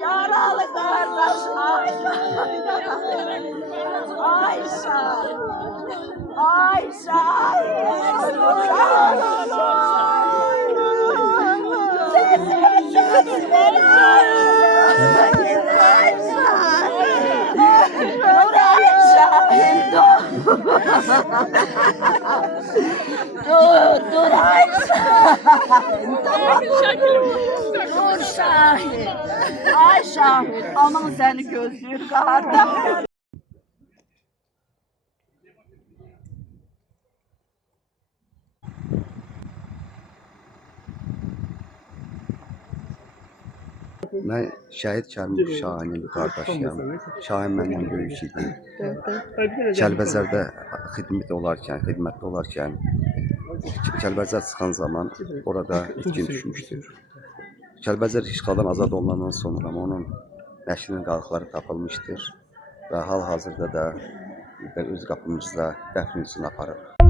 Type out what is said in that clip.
Yaralı kardeş Ayşe. Ayşe. Ayşe. Dur Ayşe. Dur Şahit. Ay Şahit, aman seni gözlüyor kardeş. Mən Şəhid Kərimov Şahinin qardaşıyam. Şahin məndən böyük idi. Kəlbəzərdə xidmətdə olarkən Kəlbəzər çıxan zaman orada itkin düşmüşdür. Kəlbəzər işğaldan azad olunandan sonra onun nəşinin qalıqları tapılmışdır və hal-hazırda da öz qapımızda dəfn üçün aparır.